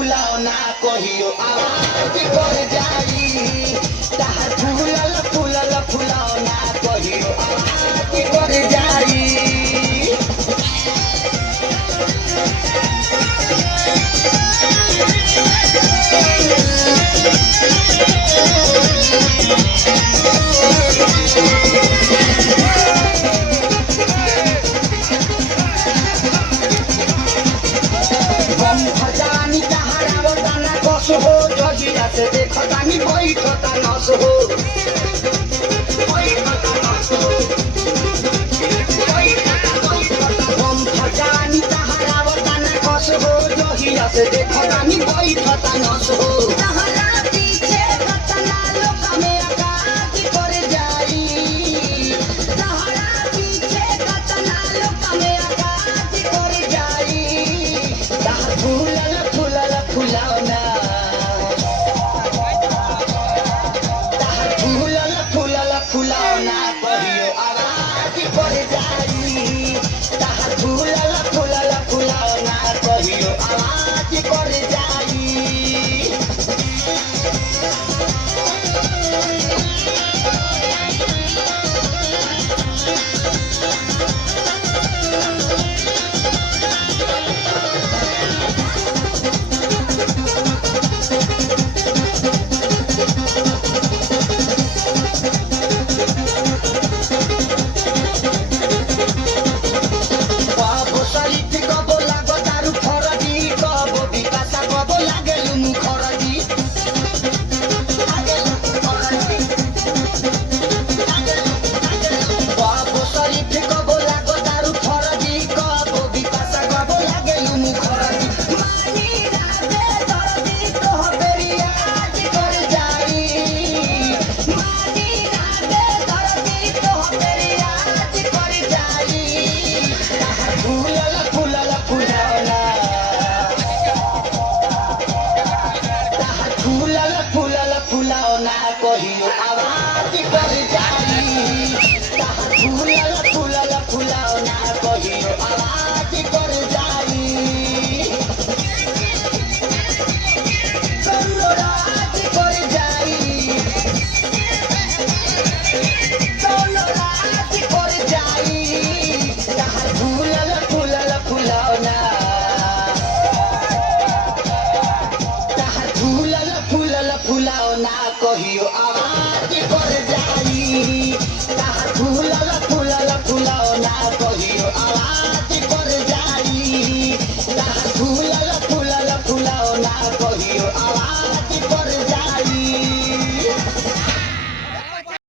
कहियो आवाज कर जाई ताहार फूलल फुलौना कहियो आवाज कर जाई हो जगिया से देखतानी बैठता नस हो हम खजानी तहरावता न कस हो जगिया से देखतानी बैठता नस हो तहरा पीछे कतना लोग मेरा काज कर जाई तहरा पीछे कतना लोग मेरा काज कर जाई तहर फूलल फुलौना फुलौना कहियो आवाज कर जाई ताहार फूलल फुलौना कहियो आवाज कर जाई फुलौना कहियो आवाज कर जाई ताहार फूलल फुलौना कहियो आवाज कर जाई राज कर जाई। आवाज